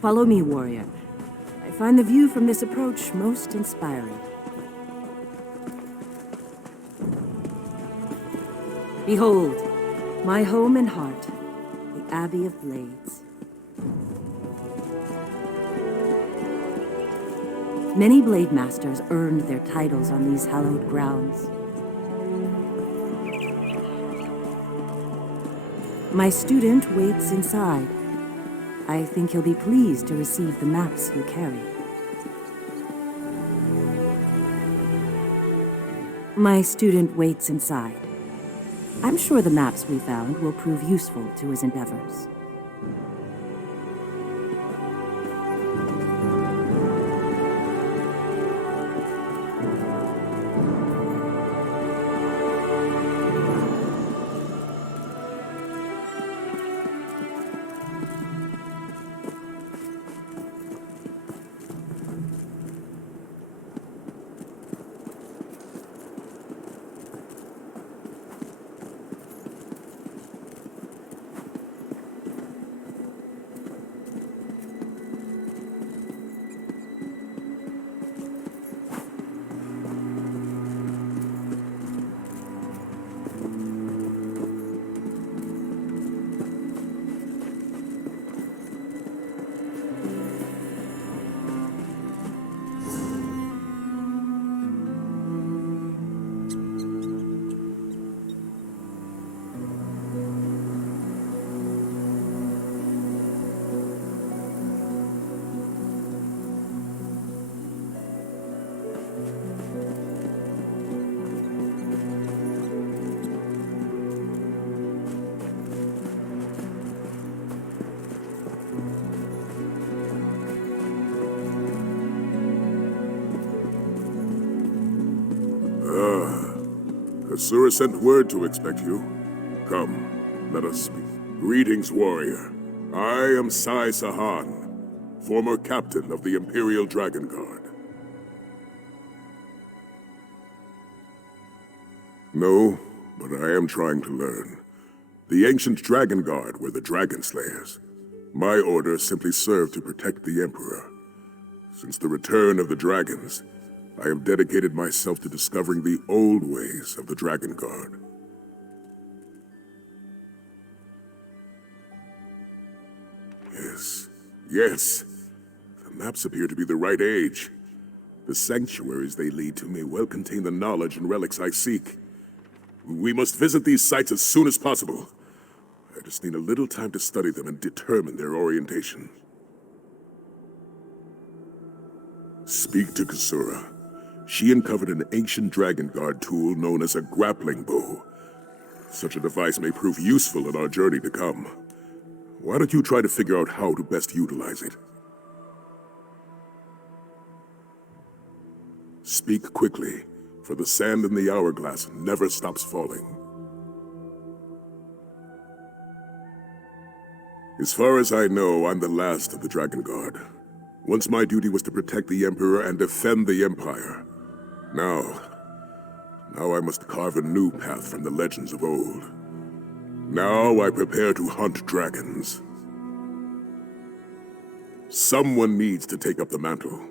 Follow me, warrior. I find the view from this approach most inspiring. Behold, my home and heart, the Abbey of Blades. Many blade masters earned their titles on these hallowed grounds. My student waits inside. I think he'll be pleased to receive the maps you carry. My student waits inside. I'm sure the maps we found will prove useful to his endeavors. Kasura sent word to expect you. Come, let us speak. Greetings, warrior. I am Sai Sahan, former captain of the Imperial Dragonguard. No, but I am trying to learn. The ancient Dragonguard were the Dragon Slayers. My order simply served to protect the Emperor. Since the return of the dragons, I have dedicated myself to discovering the old ways of the Dragonguard. Yes. The maps appear to be the right age. The sanctuaries they lead to may well contain the knowledge and relics I seek. We must visit these sites as soon as possible. I just need a little time to study them and determine their orientation. Speak to Kasura. She uncovered an ancient Dragonguard tool known as a Grappling Bow. Such a device may prove useful in our journey to come. Why don't you try to figure out how to best utilize it? Speak quickly, for the sand in the hourglass never stops falling. As far as I know, I'm the last of the Dragonguard. Once my duty was to protect the Emperor and defend the Empire. Now I must carve a new path from the legends of old. Now I prepare to hunt dragons. Someone needs to take up the mantle.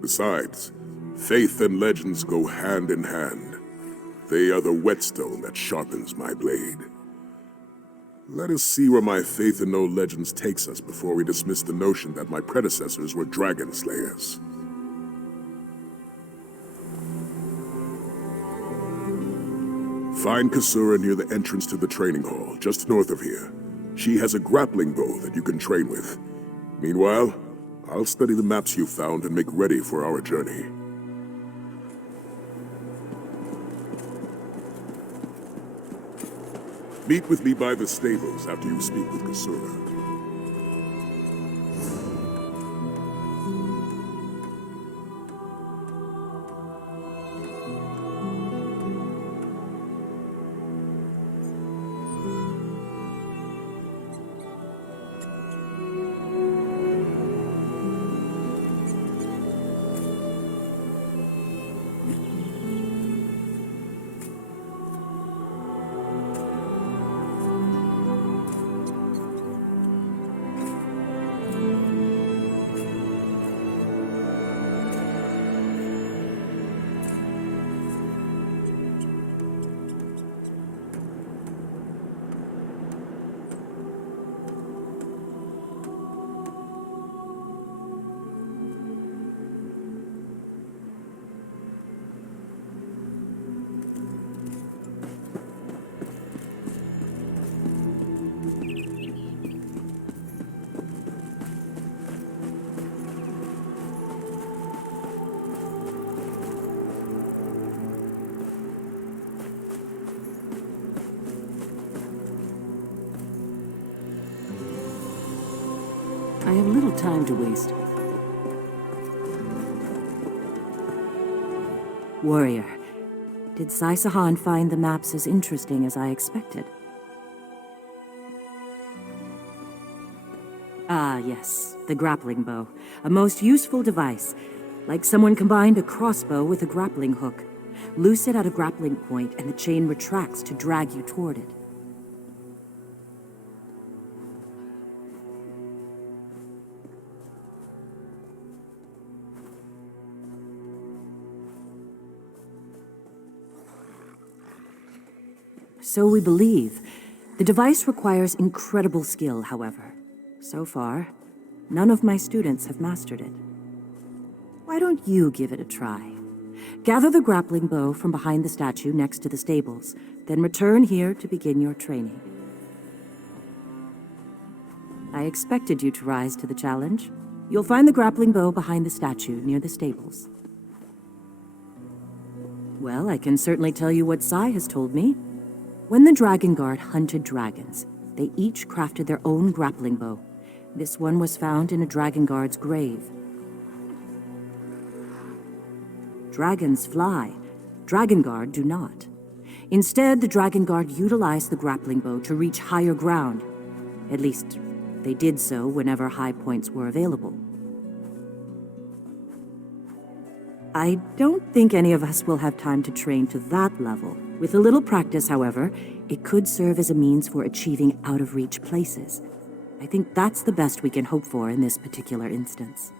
Besides, faith and legends go hand in hand. They are the whetstone that sharpens my blade. Let us see where my faith in no legends takes us before we dismiss the notion that my predecessors were dragon slayers. Find Kasura near the entrance to the training hall, just north of here. She has a grappling bow that you can train with. Meanwhile, I'll study the maps you found and make ready for our journey. Meet with me by the stables after you speak with Kasura. I have little time to waste. Warrior, did Sai Sahan find the maps as interesting as I expected? Ah, yes, the grappling bow. A most useful device. Like someone combined a crossbow with a grappling hook. Loose it at a grappling point, and the chain retracts to drag you toward it. So we believe. The device requires incredible skill, however. So far, none of my students have mastered it. Why don't you give it a try? Gather the grappling bow from behind the statue next to the stables, then return here to begin your training. I expected you to rise to the challenge. You'll find the grappling bow behind the statue near the stables. Well, I can certainly tell you what Sai has told me. When the Dragonguard hunted dragons, they each crafted their own grappling bow. This one was found in a Dragonguard's grave. Dragons fly. Dragonguard do not. Instead, the Dragonguard utilized the grappling bow to reach higher ground. At least, they did so whenever high points were available. I don't think any of us will have time to train to that level. With a little practice, however, it could serve as a means for achieving out-of-reach places. I think that's the best we can hope for in this particular instance.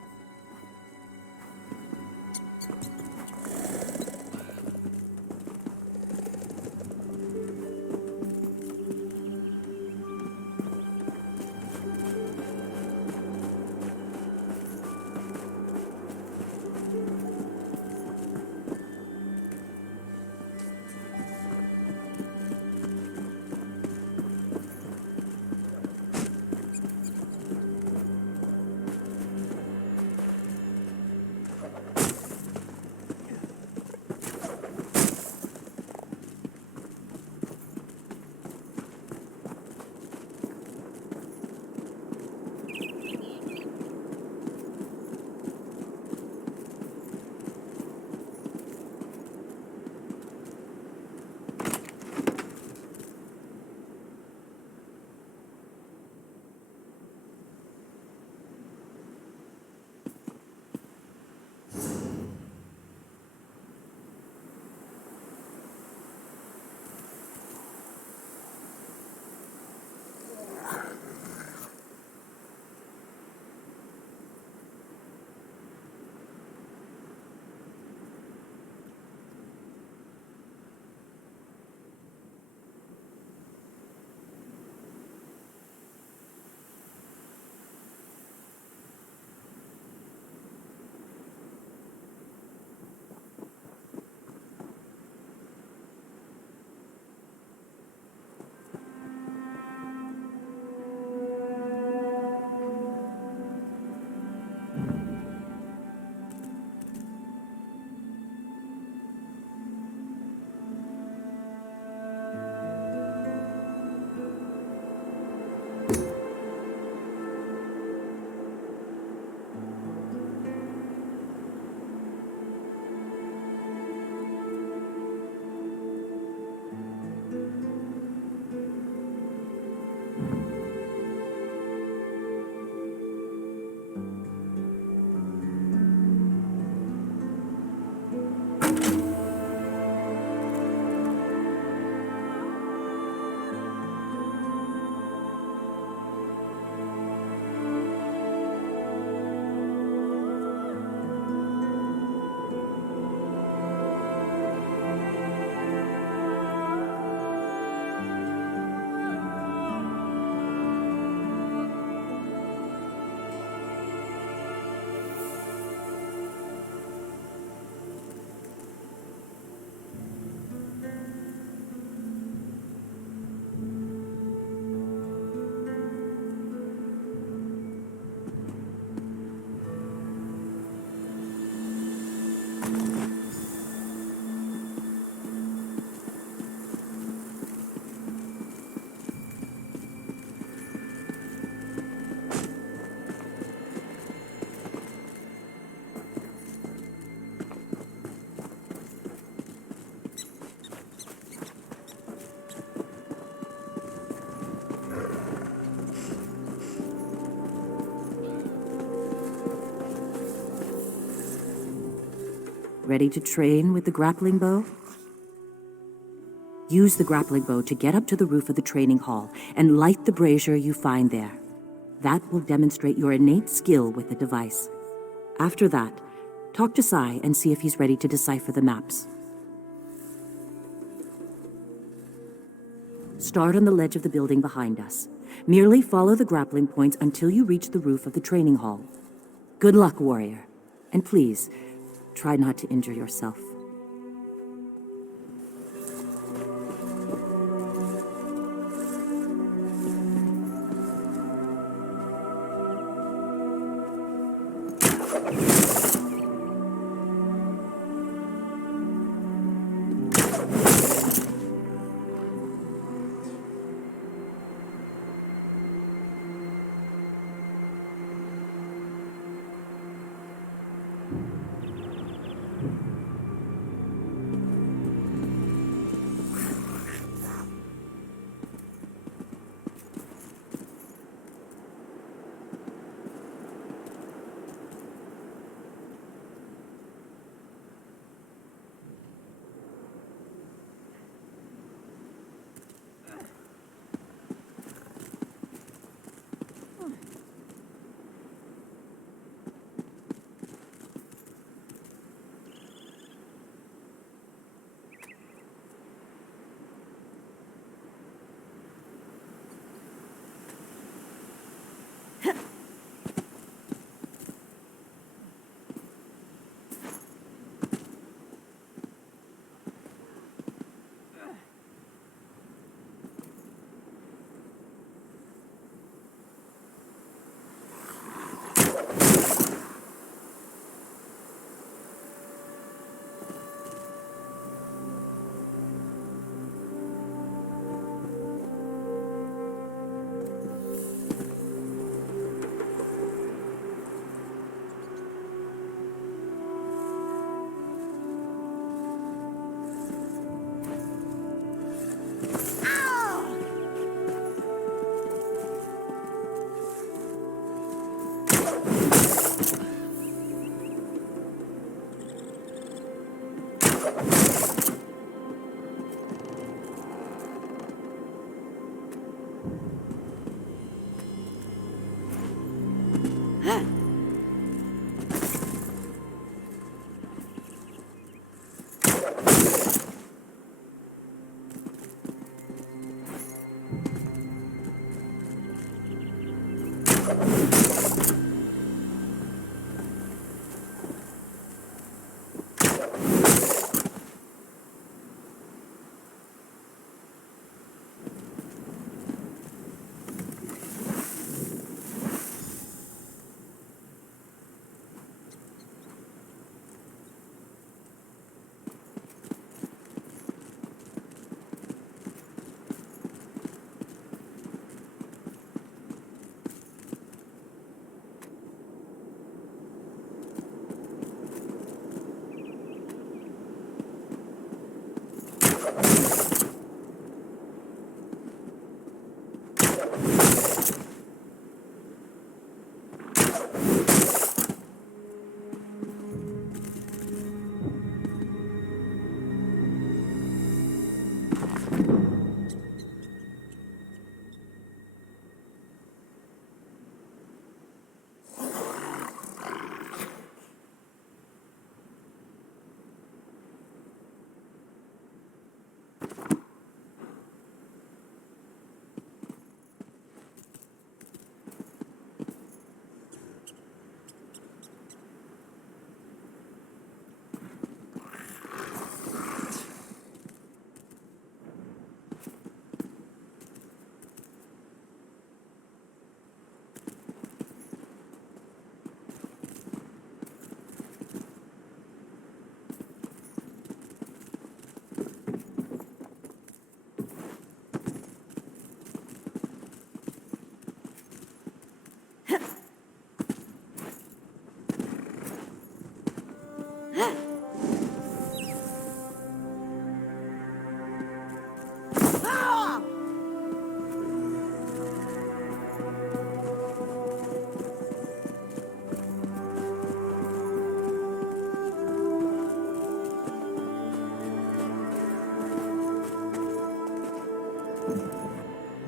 Ready to train with the grappling bow? Use the grappling bow to get up to the roof of the training hall and light the brazier you find there. That will demonstrate your innate skill with the device. After that, talk to Sai and see if he's ready to decipher the maps. Start on the ledge of the building behind us. Merely follow the grappling points until you reach the roof of the training hall. Good luck, warrior. And please, try not to injure yourself.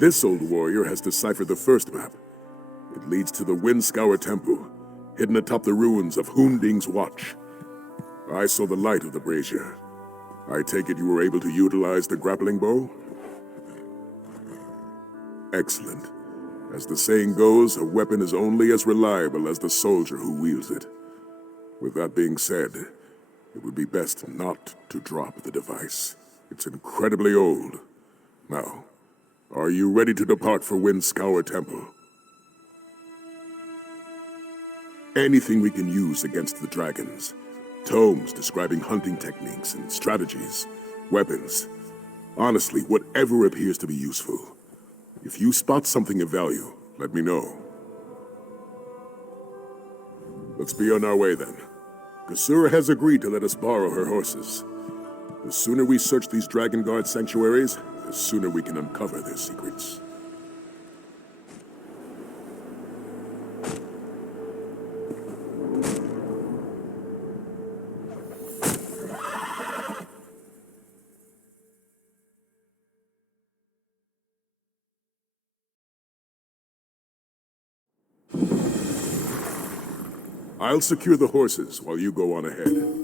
This old warrior has deciphered the first map. It leads to the Windscour Temple, hidden atop the ruins of Hoonding's Watch. I saw the light of the Brazier. I take it you were able to utilize the Grappling Bow? Excellent. As the saying goes, a weapon is only as reliable as the soldier who wields it. With that being said, it would be best not to drop the device. It's incredibly old. Now, are you ready to depart for Windscour Temple? Anything we can use against the dragons. Tomes describing hunting techniques and strategies, weapons. Honestly, whatever appears to be useful. If you spot something of value, let me know. Let's be on our way then. Kasura has agreed to let us borrow her horses. The sooner we search these Dragonguard sanctuaries, the sooner we can uncover their secrets. I'll secure the horses while you go on ahead.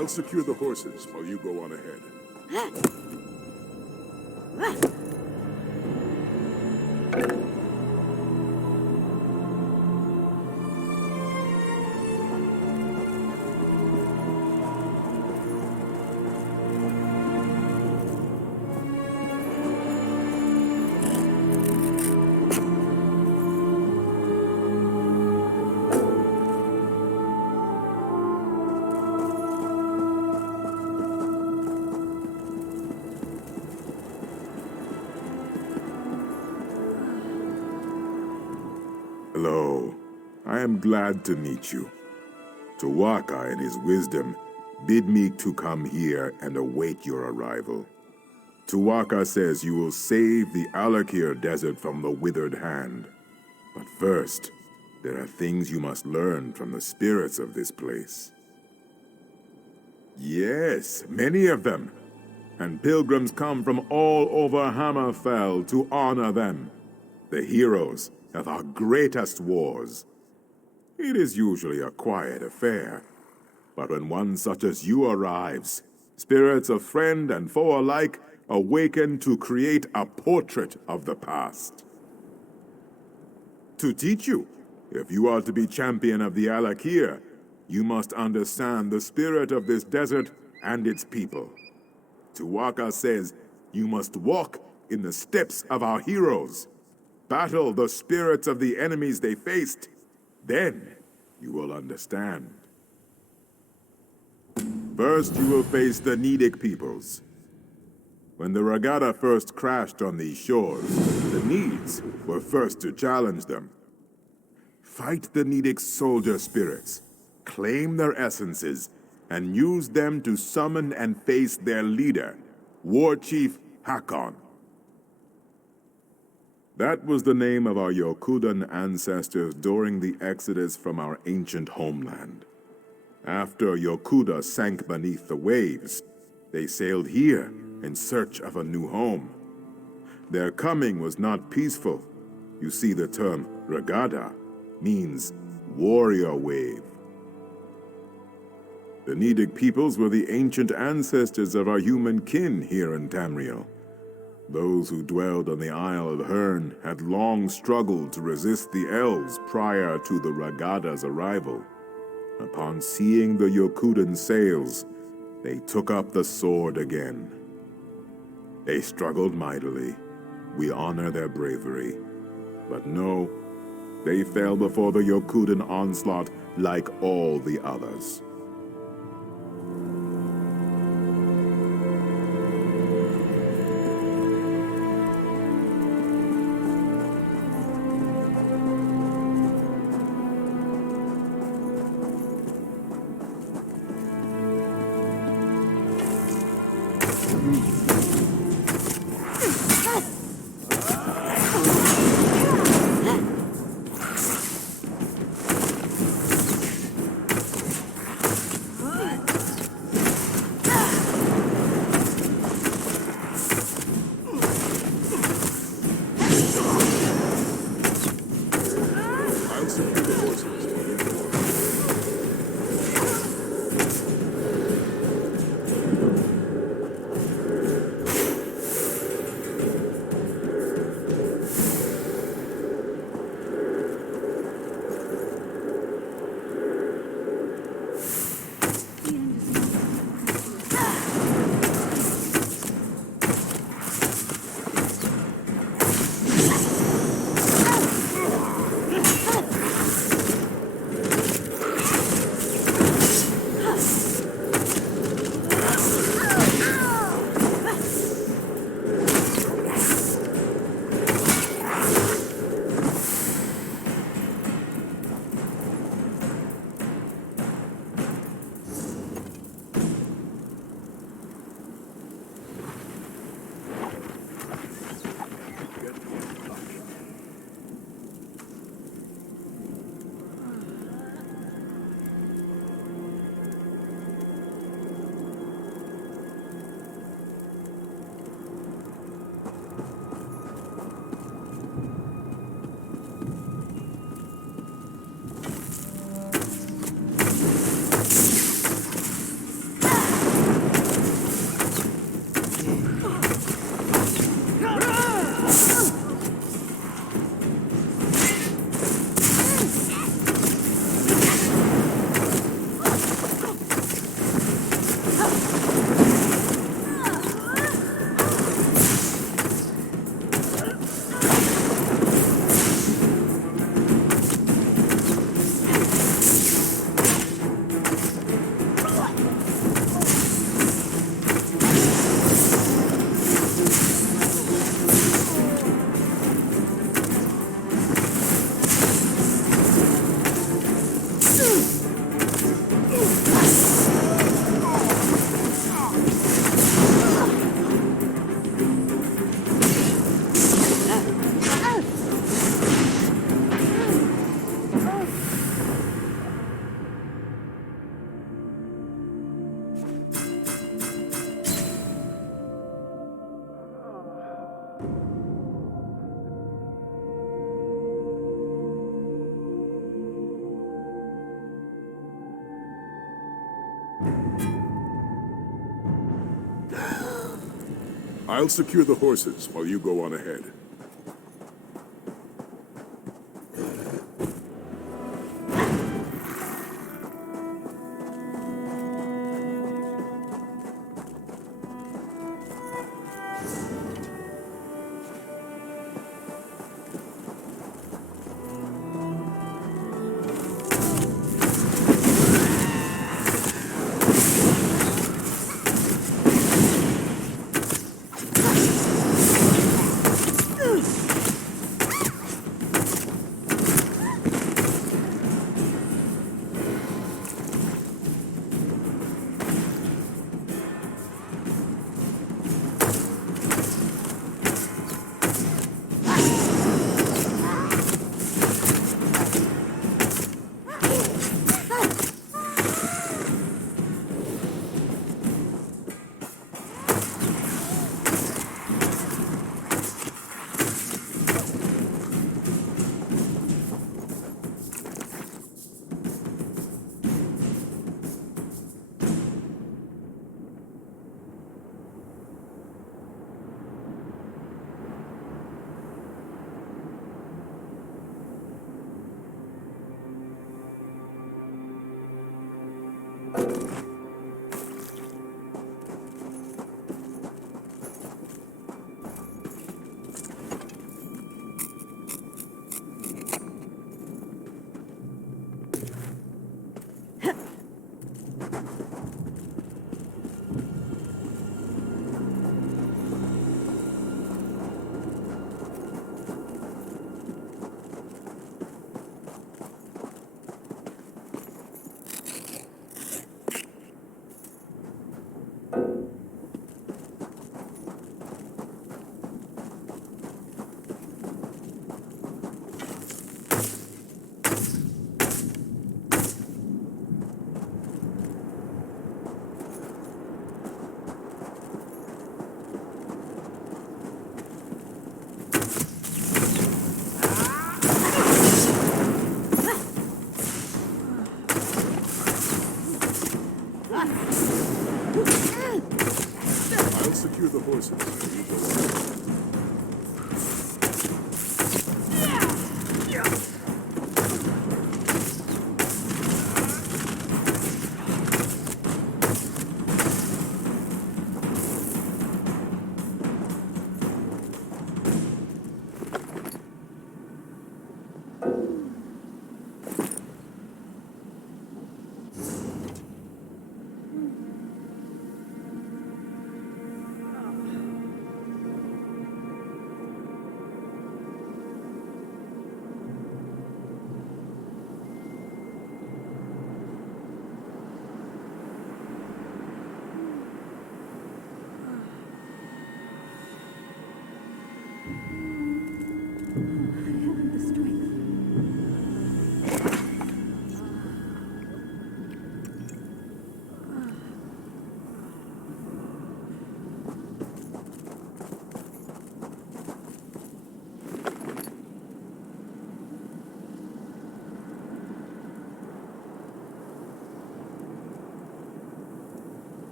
I'll secure the horses while you go on ahead. Hello. I am glad to meet you. Tawaka, in his wisdom, bid me to come here and await your arrival. Tawaka says you will save the Alakir desert from the withered hand. But first, there are things you must learn from the spirits of this place. Yes, many of them. And pilgrims come from all over Hammerfell to honor them, the heroes of our greatest wars. It is usually a quiet affair, but when one such as you arrives, spirits of friend and foe alike awaken to create a portrait of the past. To teach you, if you are to be champion of the Alakir, you must understand the spirit of this desert and its people. Tuwaka says you must walk in the steps of our heroes. Battle the spirits of the enemies they faced. Then you will understand. First, you will face the Nedic peoples. When the Regatta first crashed on these shores, the Needs were first to challenge them. Fight the Nedic soldier spirits, claim their essences, and use them to summon and face their leader, Warchief Haakon. That was the name of our Yokudan ancestors during the exodus from our ancient homeland. After Yokuda sank beneath the waves, they sailed here in search of a new home. Their coming was not peaceful. You see, the term Regatta means warrior wave. The Nedic peoples were the ancient ancestors of our human kin here in Tamriel. Those who dwelled on the Isle of Herne had long struggled to resist the elves prior to the Regatta's arrival. Upon seeing the Yokudan sails, they took up the sword again. They struggled mightily. We honor their bravery. But no, they fell before the Yokudan onslaught like all the others. I'll secure the horses while you go on ahead.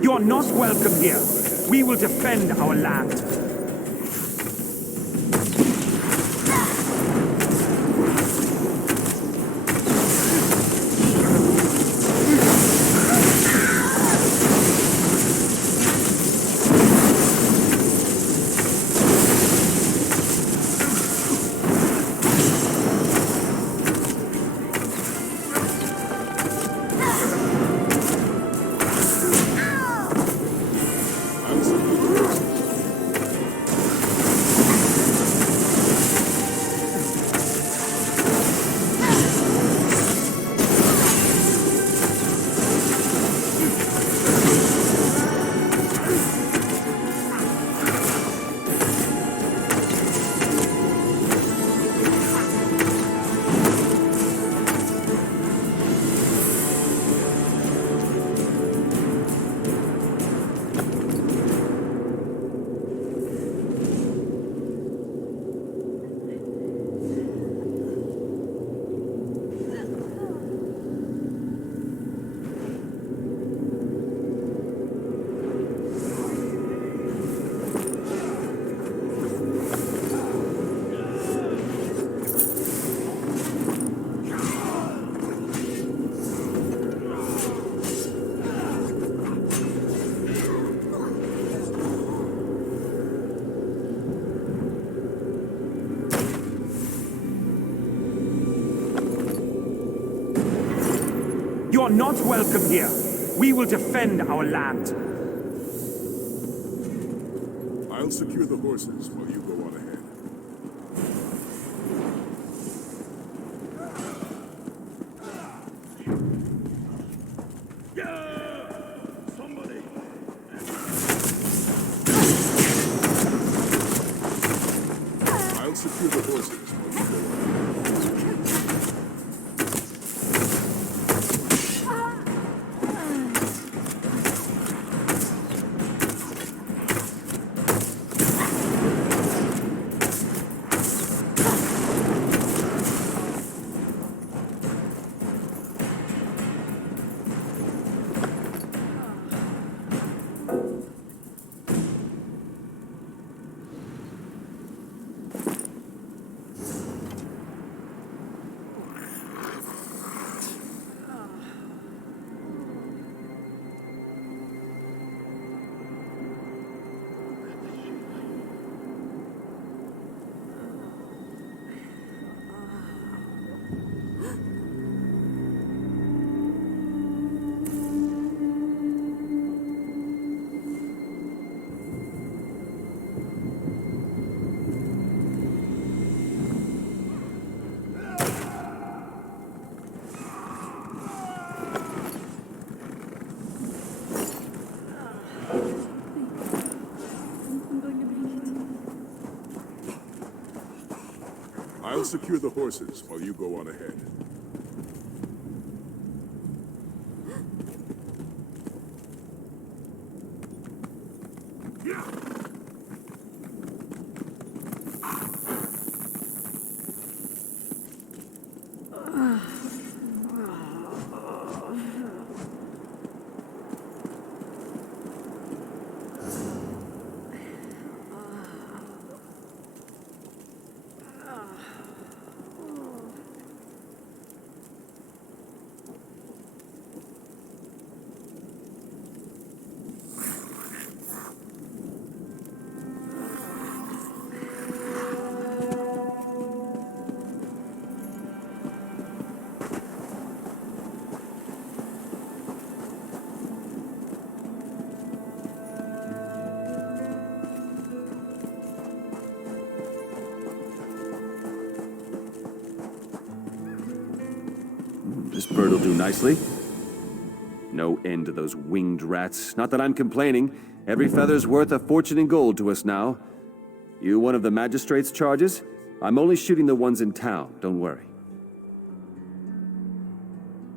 You are not welcome here. We will defend our land. You're not welcome here. We will defend our land. I'll secure the horses while you go on ahead. I'll secure the horses while you go on ahead. I'll secure the horses while you go on ahead. This bird will do nicely. No end to those winged rats. Not that I'm complaining. Every feather's worth a fortune in gold to us now. You one of the magistrate's charges? I'm only shooting the ones in town, don't worry.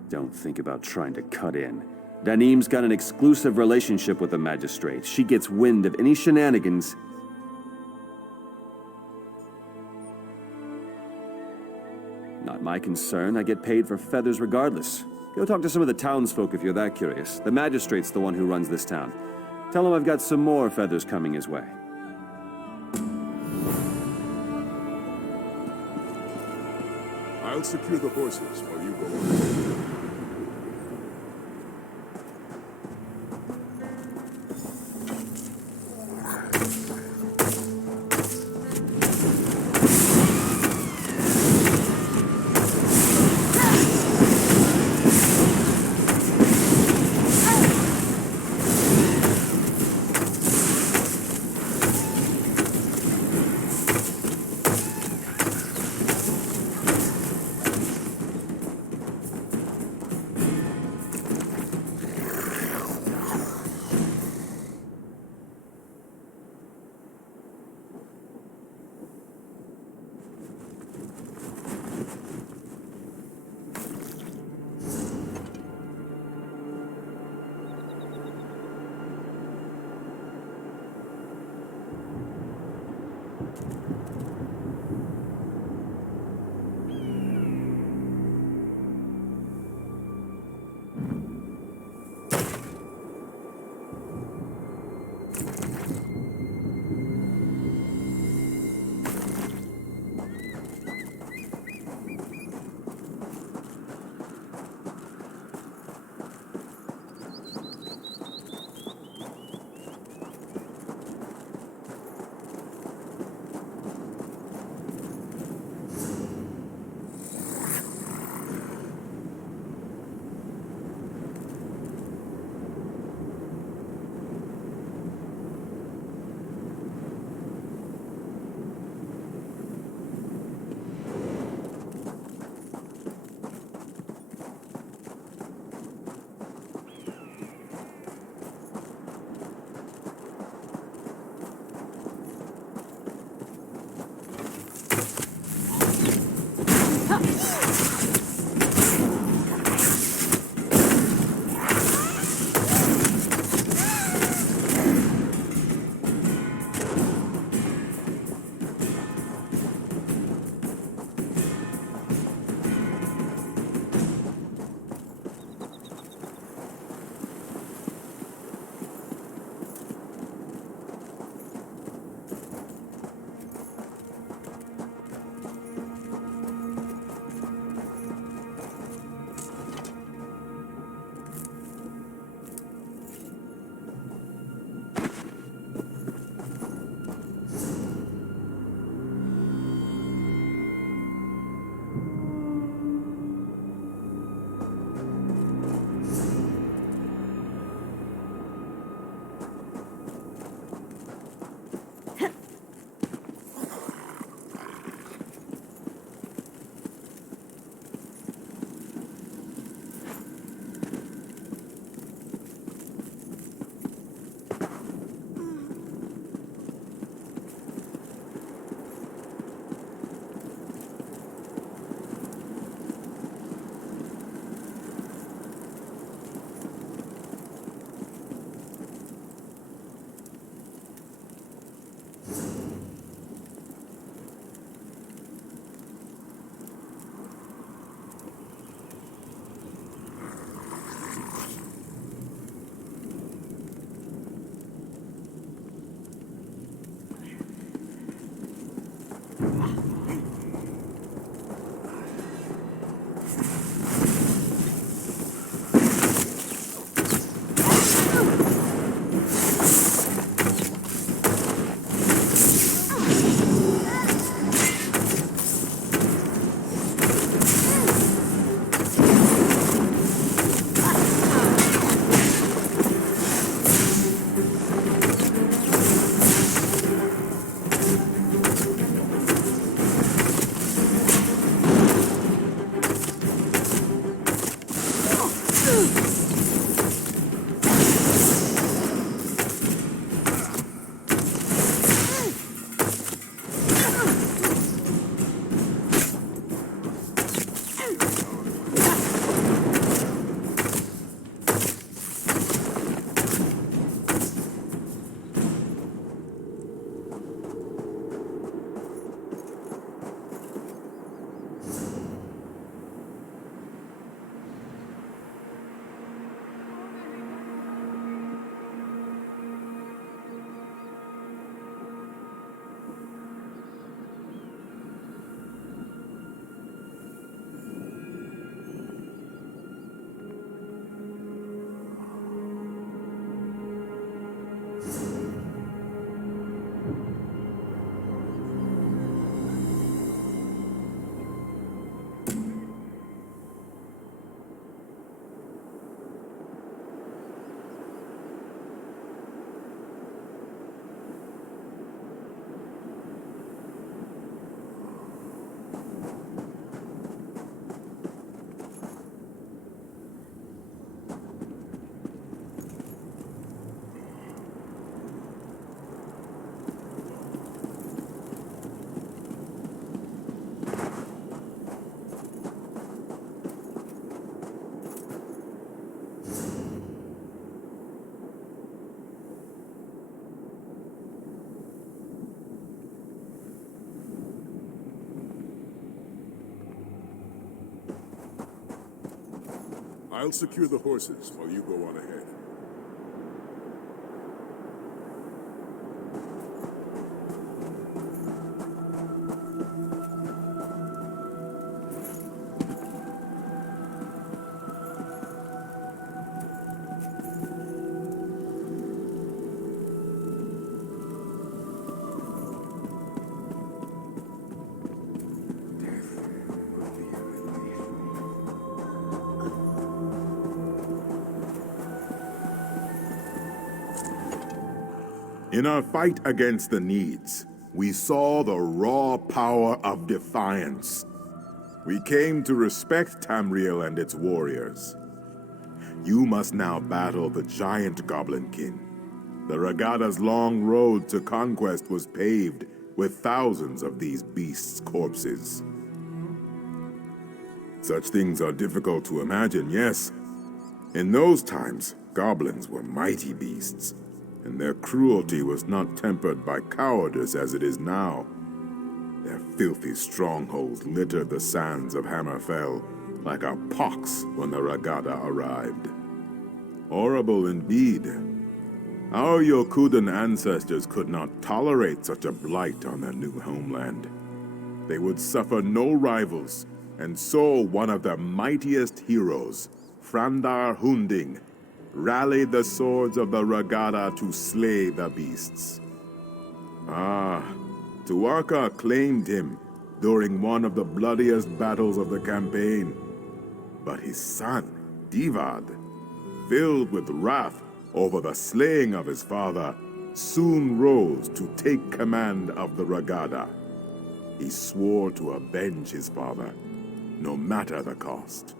Don't think about trying to cut in. Danim's got an exclusive relationship with the magistrate. She gets wind of any shenanigans. Not my concern. I get paid for feathers regardless. Go talk to some of the townsfolk if you're that curious. The magistrate's the one who runs this town. Tell him I've got some more feathers coming his way. I'll secure the horses while you go on. I'll secure the horses while you go on ahead. In our fight against the Needs, we saw the raw power of defiance. We came to respect Tamriel and its warriors. You must now battle the giant Goblinkin. The Regada's long road to conquest was paved with thousands of these beasts' corpses. Such things are difficult to imagine, yes. In those times, goblins were mighty beasts, and their cruelty was not tempered by cowardice as it is now. Their filthy strongholds littered the sands of Hammerfell like a pox when the Regada arrived. Horrible indeed. Our Yokudan ancestors could not tolerate such a blight on their new homeland. They would suffer no rivals, and so one of their mightiest heroes, Frandar Hoonding, rallied the swords of the Regada to slay the beasts. Tuatha claimed him during one of the bloodiest battles of the campaign. But his son, Divad, filled with wrath over the slaying of his father, soon rose to take command of the Regada. He swore to avenge his father, no matter the cost.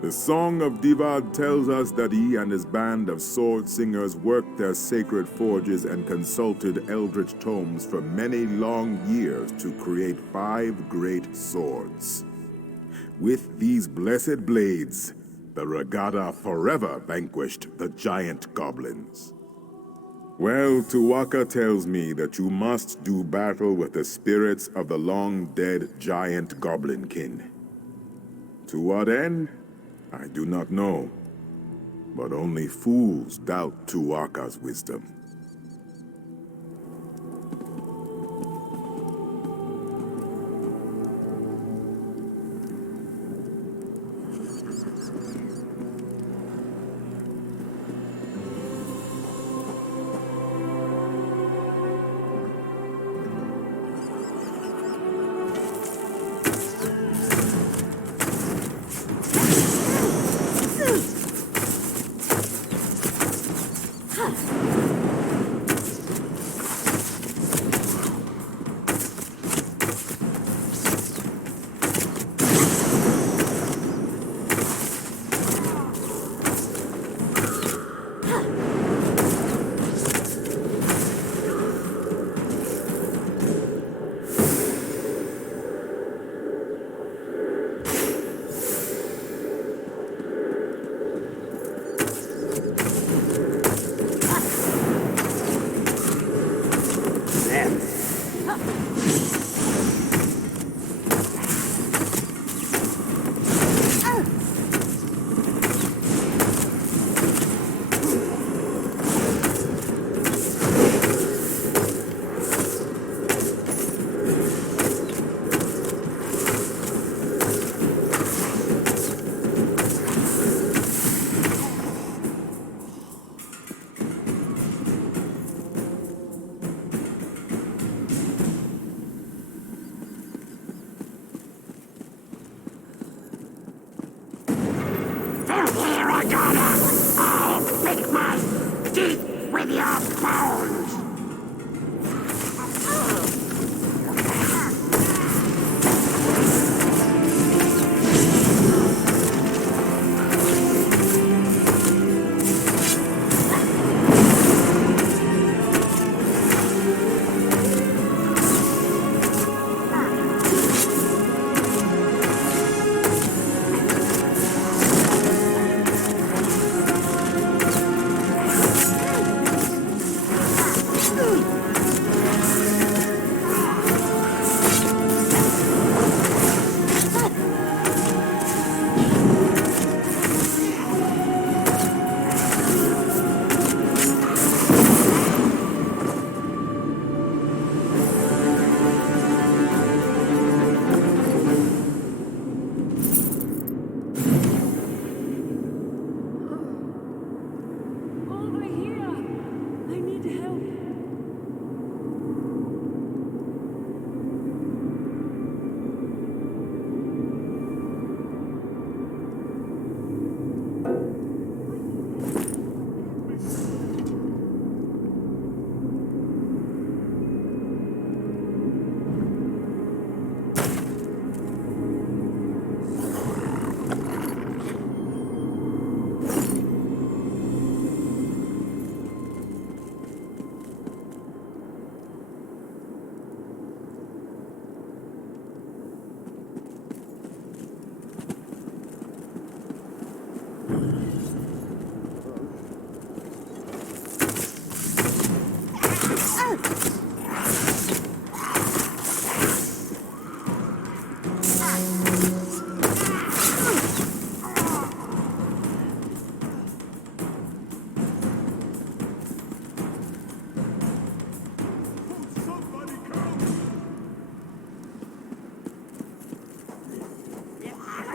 The Song of Divad tells us that he and his band of sword singers worked their sacred forges and consulted eldritch tomes for many long years to create 5 great swords. With these blessed blades, the Regada forever vanquished the giant goblins. Well, Tuatha tells me that you must do battle with the spirits of the long-dead giant Goblinkin. To what end? I do not know, but only fools doubt Tuatha's wisdom.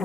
As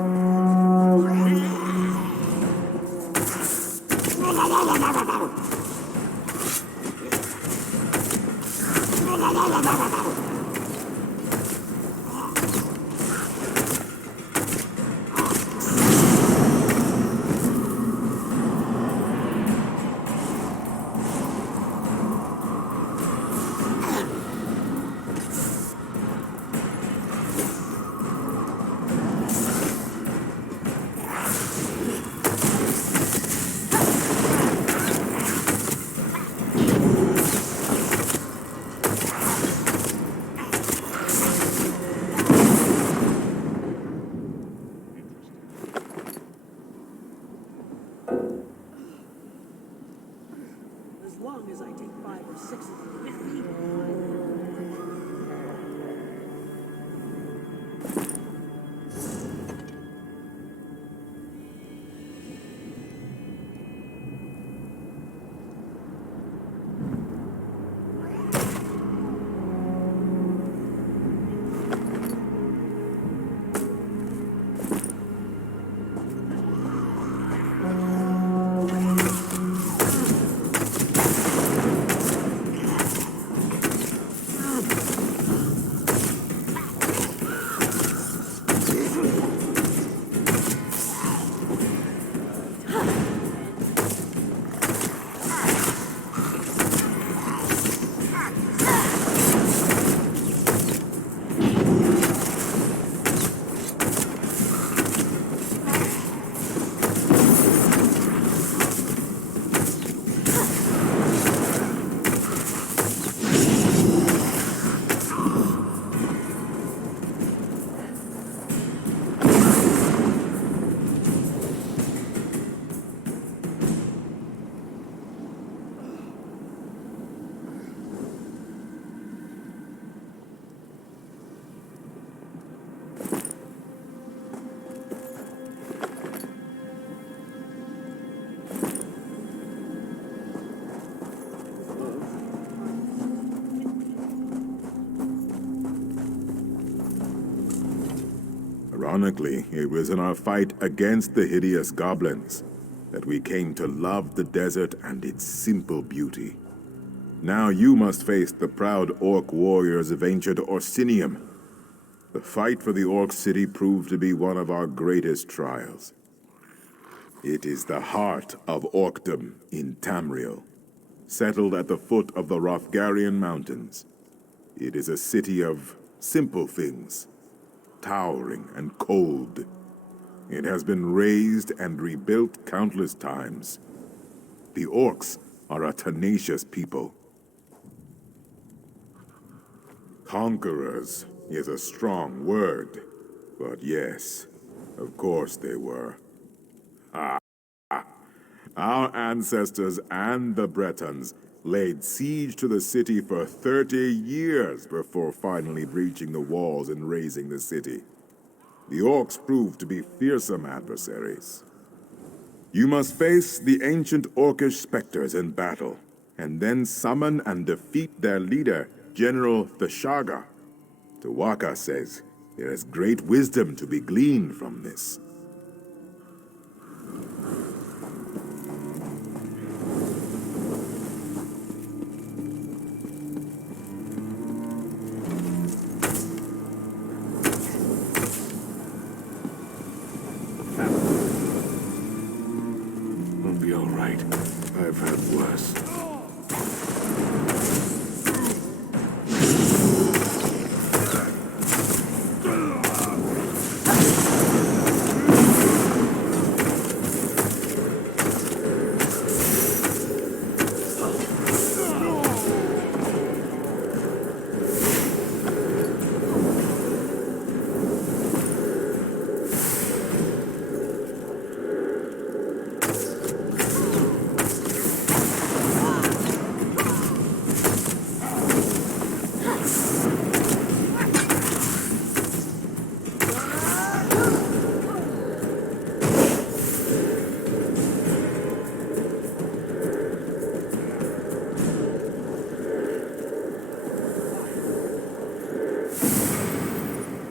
long as I take 5 or 6 of them with me. Ironically, it was in our fight against the hideous goblins that we came to love the desert and its simple beauty. Now you must face the proud orc warriors of ancient Orsinium. The fight for the orc city proved to be one of our greatest trials. It is the heart of orcdom in Tamriel, settled at the foot of the Hrothgarian Mountains. It is a city of simple things, towering and cold. It has been razed and rebuilt countless times. The orcs are a tenacious people. Conquerors is a strong word, but yes, of course they were. Our ancestors and the Bretons laid siege to the city for 30 years before finally breaching the walls and razing the city. The orcs proved to be fearsome adversaries. You must face the ancient orcish specters in battle, and then summon and defeat their leader, General Theshaga. Tawaka says there is great wisdom to be gleaned from this. I'll be all right. I've had worse.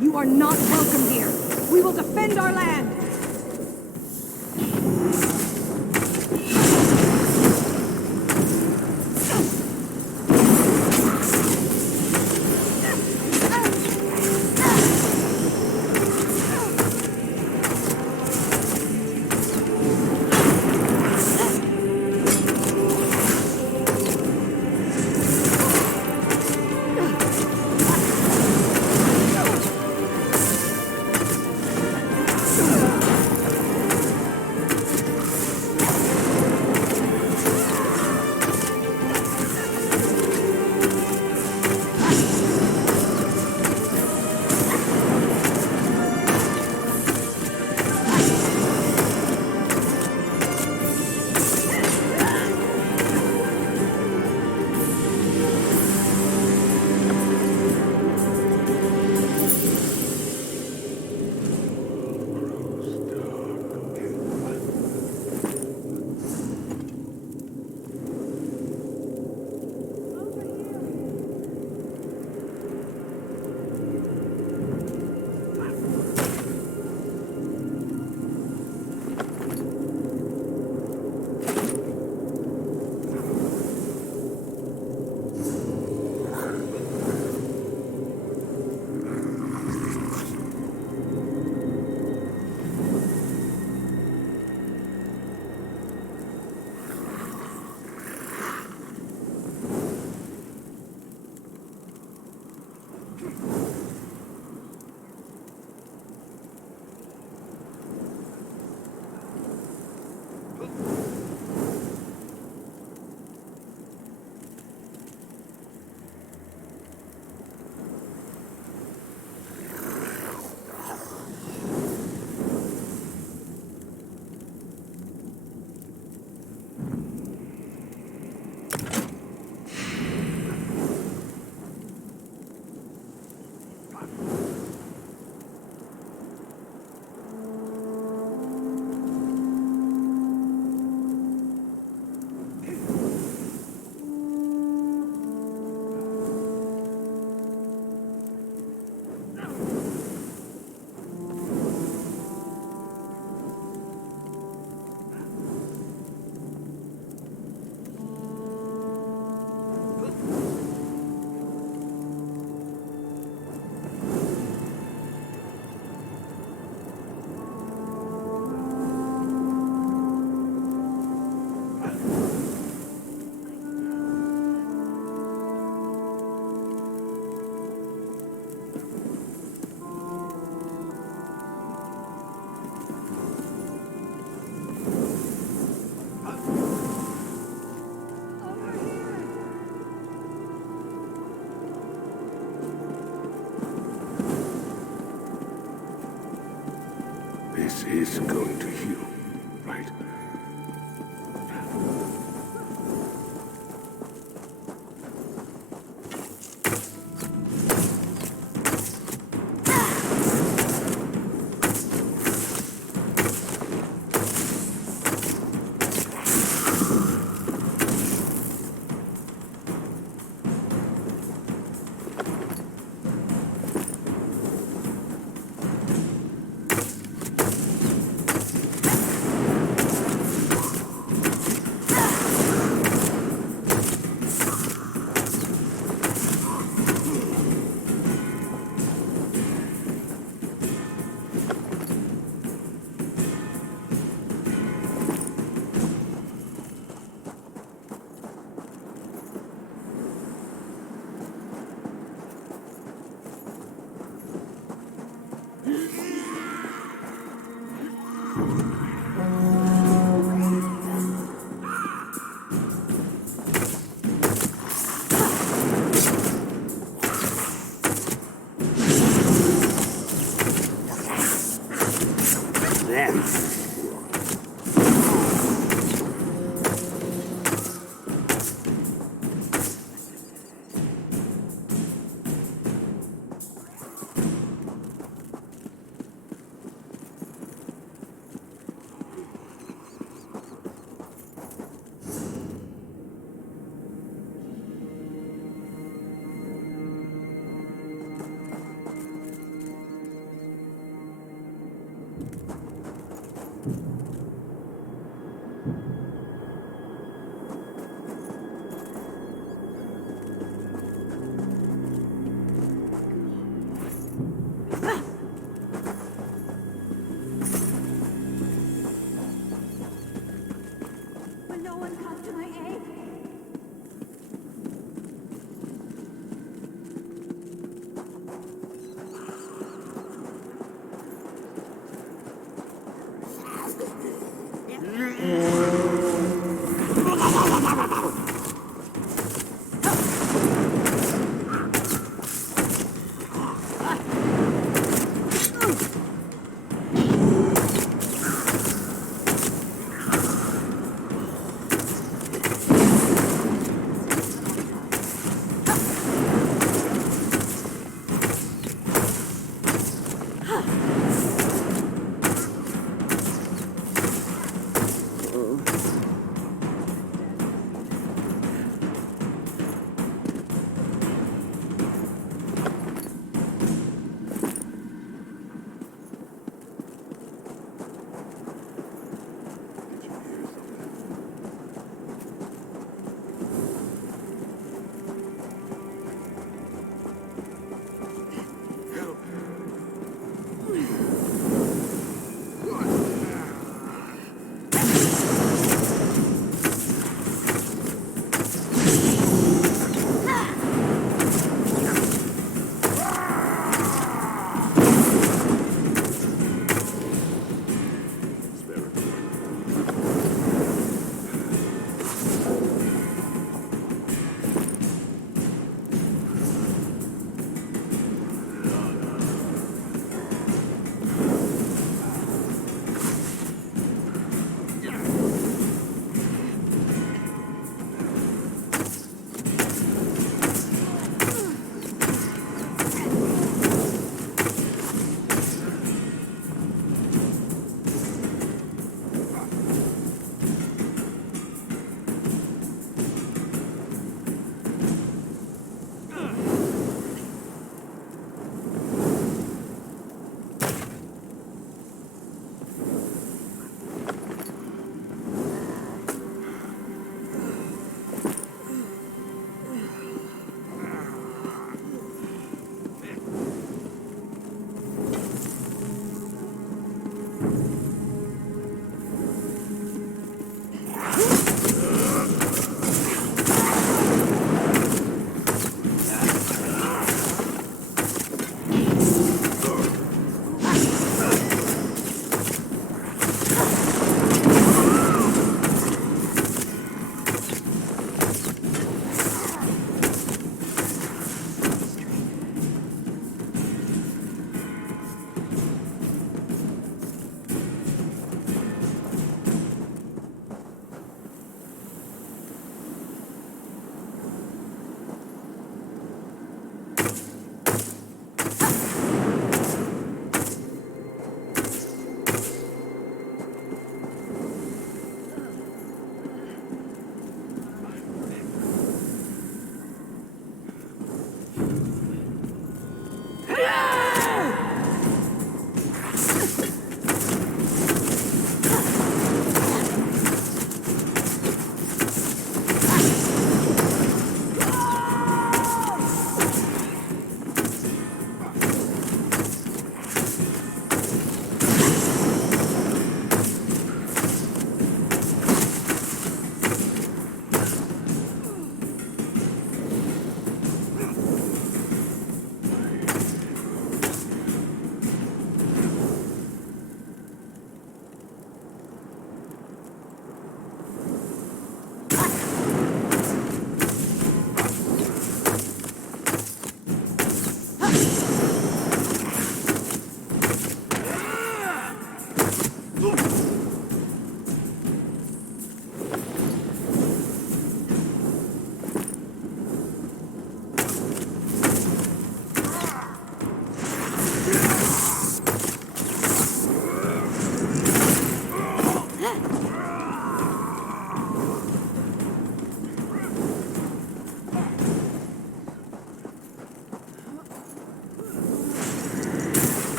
You are not welcome here. We will defend our land! This is going to heal, right? Will no one come to my aid?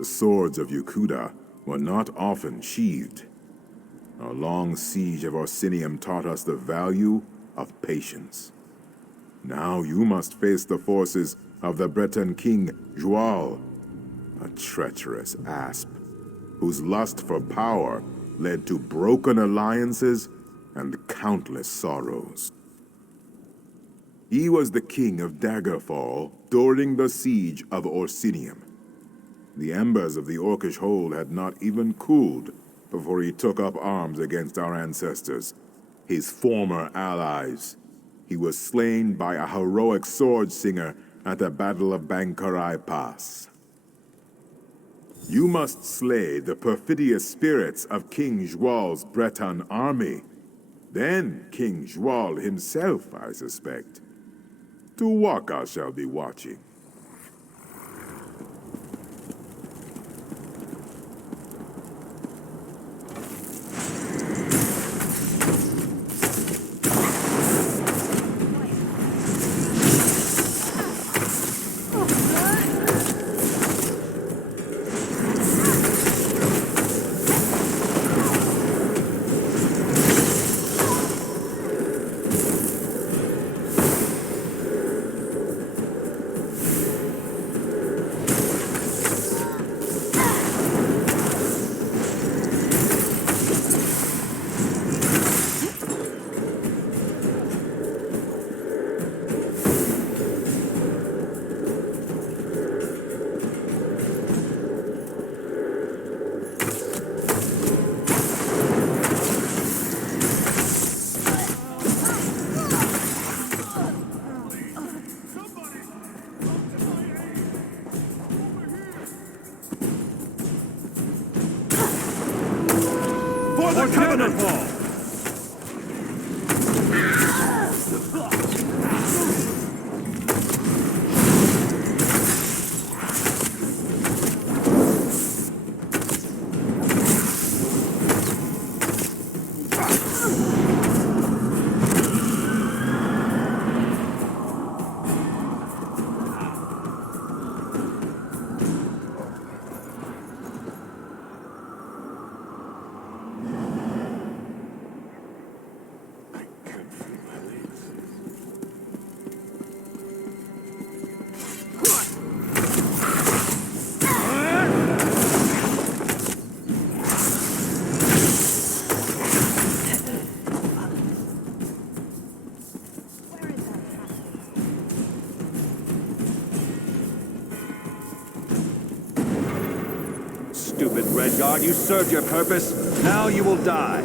The swords of Yukuda were not often sheathed. Our long siege of Orsinium taught us the value of patience. Now you must face the forces of the Breton king, Joile, a treacherous asp, whose lust for power led to broken alliances and countless sorrows. He was the king of Daggerfall during the siege of Orsinium. The embers of the Orcish hold had not even cooled before he took up arms against our ancestors, his former allies. He was slain by a heroic sword singer at the Battle of Bankarai Pass. You must slay the perfidious spirits of King Joile's Breton army. Then King Joile himself, I suspect. To Waka shall be watching. Stupid Redguard, you served your purpose. Now you will die.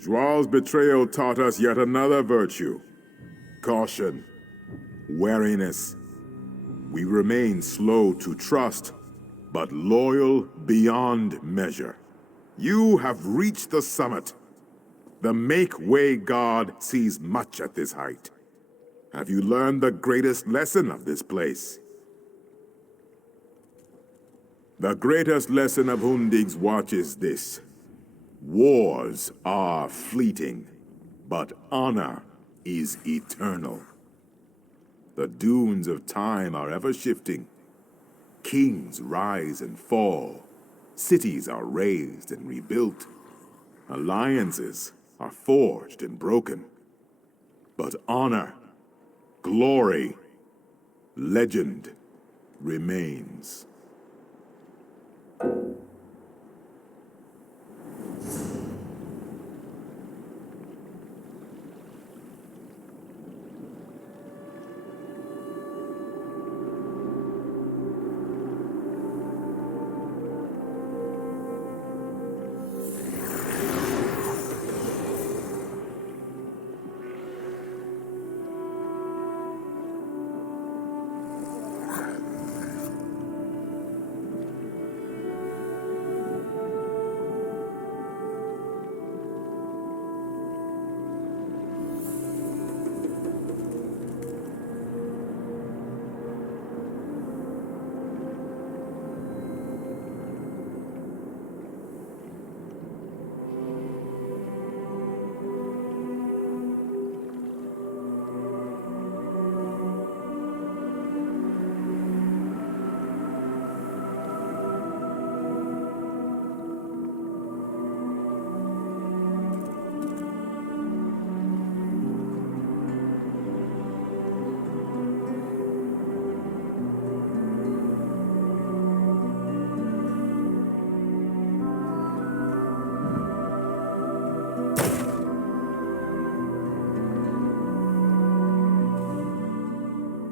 Joile's betrayal taught us yet another virtue. Caution. Wariness. We remain slow to trust, but loyal beyond measure. You have reached the summit. The Make-Way God sees much at this height. Have you learned the greatest lesson of this place? The greatest lesson of Hoonding's watch is this. Wars are fleeting, but honor is eternal. The dunes of time are ever shifting. Kings rise and fall. Cities are raised and rebuilt. Alliances are forged and broken. But honor, glory, legend remains.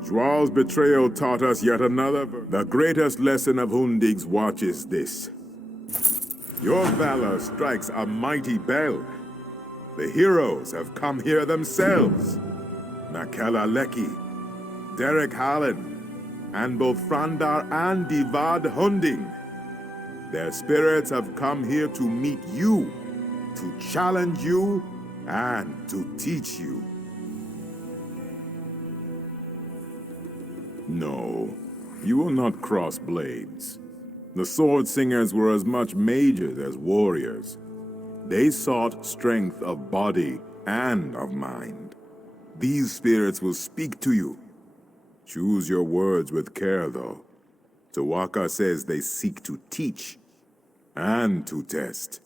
Joile's betrayal taught us yet another. The greatest lesson of Hoonding's watch is this. Your valor strikes a mighty bell. The heroes have come here themselves. Makalalecky, Derek Hallen, and both Frandar and Divad Hoonding. Their spirits have come here to meet you, to challenge you, and to teach you. No, you will not cross blades. The Sword Singers were as much mages as warriors. They sought strength of body and of mind. These spirits will speak to you. Choose your words with care, though. Tawaka says they seek to teach and to test.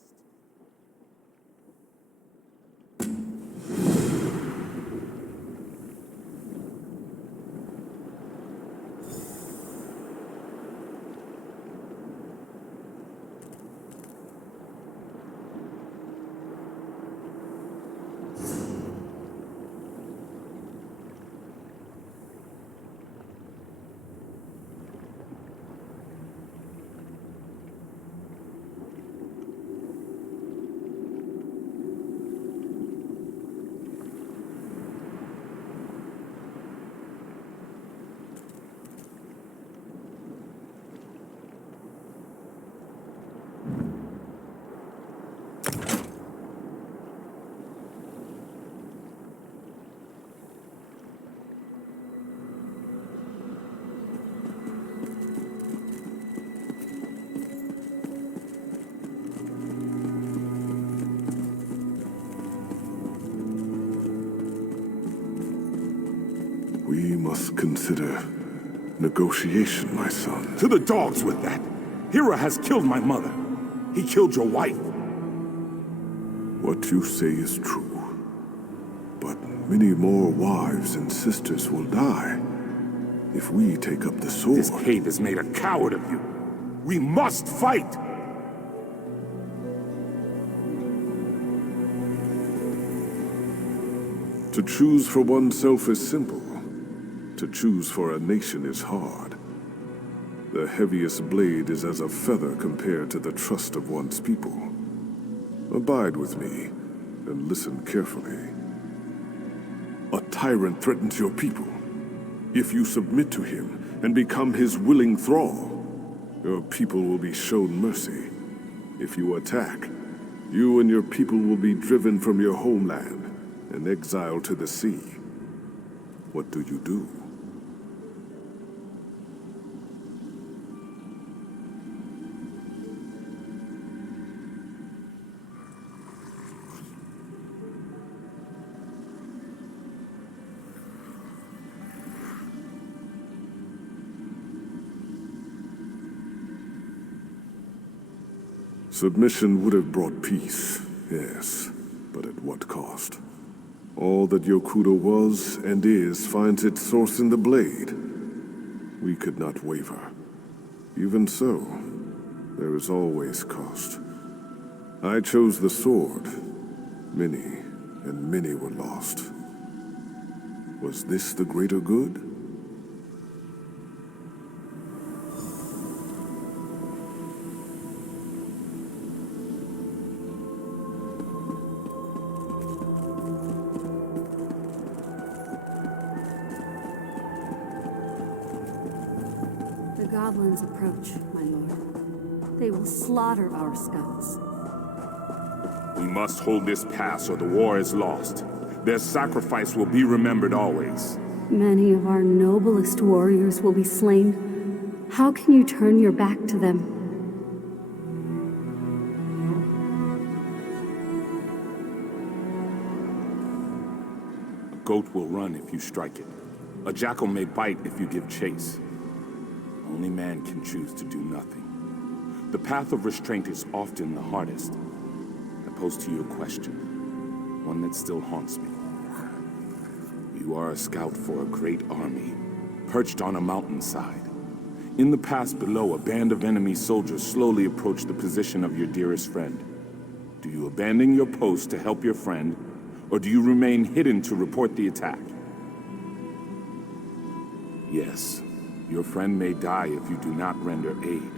We must consider negotiation, my son. To the dogs with that! Hira has killed my mother. He killed your wife. What you say is true. But many more wives and sisters will die if we take up the sword. This cave has made a coward of you. We must fight! To choose for oneself is simple. To choose for a nation is hard. The heaviest blade is as a feather compared to the trust of one's people. Abide with me, Then listen carefully. A tyrant threatens your people. If you submit to him and become his willing thrall, your people will be shown mercy. If you attack, you and your people will be driven from your homeland and exiled to the sea. What do you do? Submission would have brought peace, yes, but at what cost? All that Yokuda was and is finds its source in the blade. We could not waver. Even so, there is always cost. I chose the sword. Many and many were lost. Was this the greater good? Goblins approach, my lord. They will slaughter our scouts. We must hold this pass or the war is lost. Their sacrifice will be remembered always. Many of our noblest warriors will be slain. How can you turn your back to them? A goat will run if you strike it. A jackal may bite if you give chase. Only man can choose to do nothing. The path of restraint is often the hardest. I pose to you a question, one that still haunts me. You are a scout for a great army, perched on a mountainside. In the pass below, a band of enemy soldiers slowly approach the position of your dearest friend. Do you abandon your post to help your friend, or do you remain hidden to report the attack? Yes. Your friend may die if you do not render aid.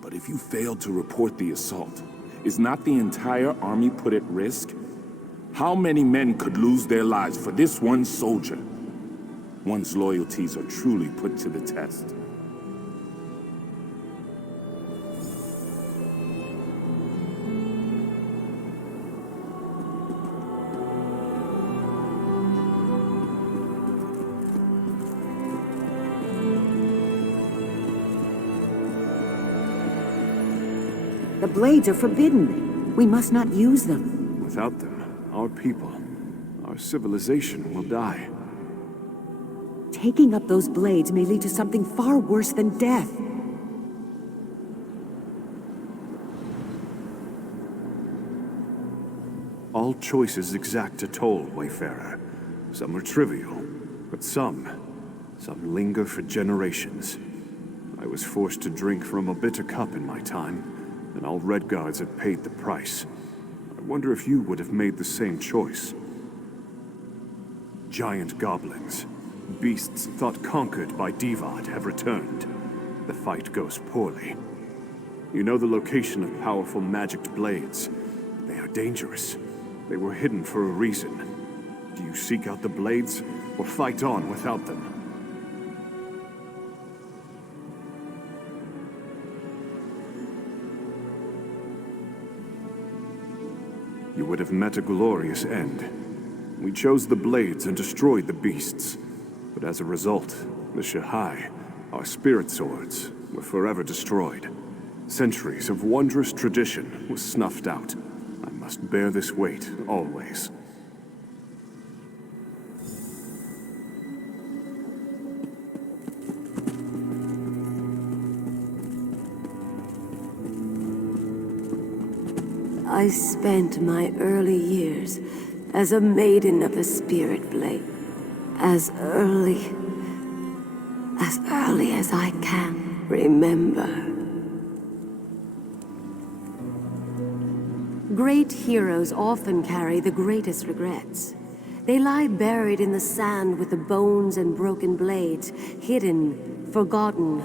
But if you fail to report the assault, is not the entire army put at risk? How many men could lose their lives for this one soldier? One's loyalties are truly put to the test. The blades are forbidden. We must not use them. Without them, our people, our civilization will die. Taking up those blades may lead to something far worse than death. All choices exact a toll, Wayfarer. Some are trivial, but some linger for generations. I was forced to drink from a bitter cup in my time, and all Redguards have paid the price. I wonder if you would have made the same choice. Giant goblins, beasts thought conquered by Divad, have returned. The fight goes poorly. You know the location of powerful magicked blades. They are dangerous. They were hidden for a reason. Do you seek out the blades, or fight on without them? You would have met a glorious end. We chose the blades and destroyed the beasts. But as a result, the Shahai, our spirit swords, were forever destroyed. Centuries of wondrous tradition was snuffed out. I must bear this weight, always. I spent my early years as a maiden of a spirit blade. As early as I can remember. Great heroes often carry the greatest regrets. They lie buried in the sand with the bones and broken blades, hidden, forgotten.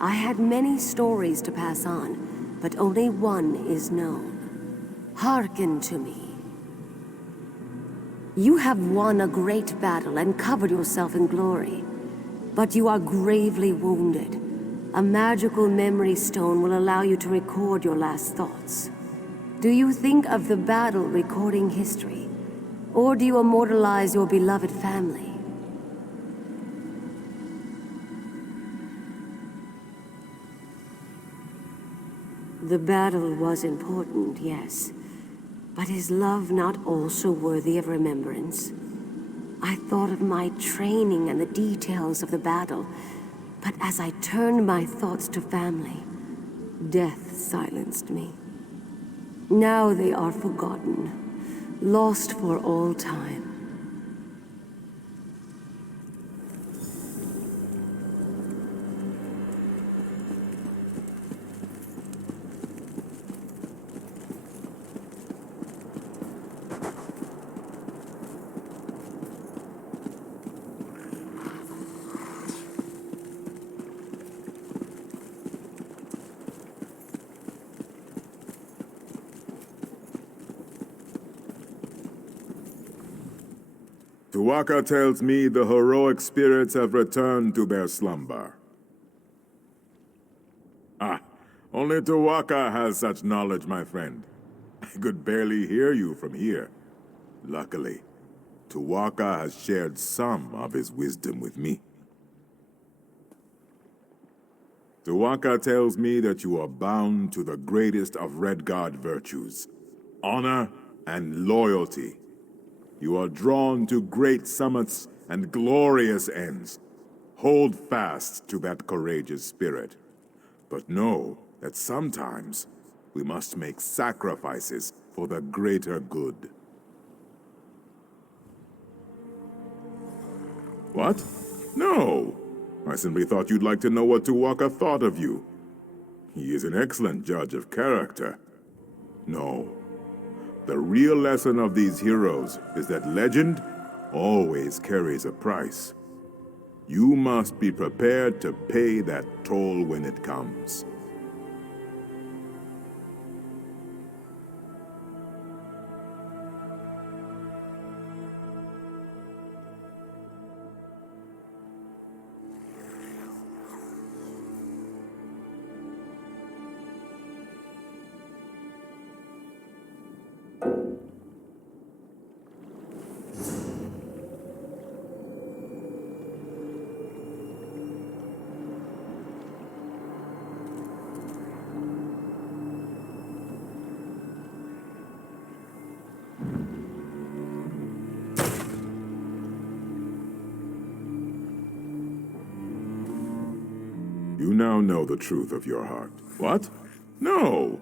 I had many stories to pass on, but only one is known. Hearken to me. You have won a great battle and covered yourself in glory. But you are gravely wounded. A magical memory stone will allow you to record your last thoughts. Do you think of the battle recording history? Or do you immortalize your beloved family? The battle was important, yes. But is love not also worthy of remembrance? I thought of my training and the details of the battle, but as I turned my thoughts to family, death silenced me. Now they are forgotten, lost for all time. Tuwaka tells me the heroic spirits have returned to their slumber. Ah, only Tuwaka has such knowledge, my friend. I could barely hear you from here. Luckily, Tuwaka has shared some of his wisdom with me. Tuwaka tells me that you are bound to the greatest of Redguard virtues, honor and loyalty. You are drawn to great summits and glorious ends. Hold fast to that courageous spirit. But know that sometimes we must make sacrifices for the greater good. What? No! I simply thought you'd like to know what Tuwaka thought of you. He is an excellent judge of character. No. The real lesson of these heroes is that legend always carries a price. You must be prepared to pay that toll when it comes. You now know the truth of your heart. What? No!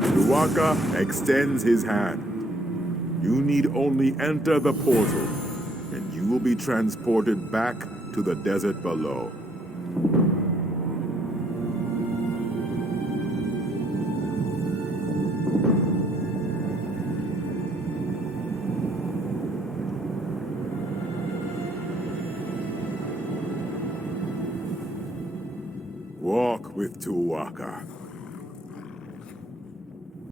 Tuwaka extends his hand. You need only enter the portal, and you will be transported back to the desert below. Walk with Tuwaka.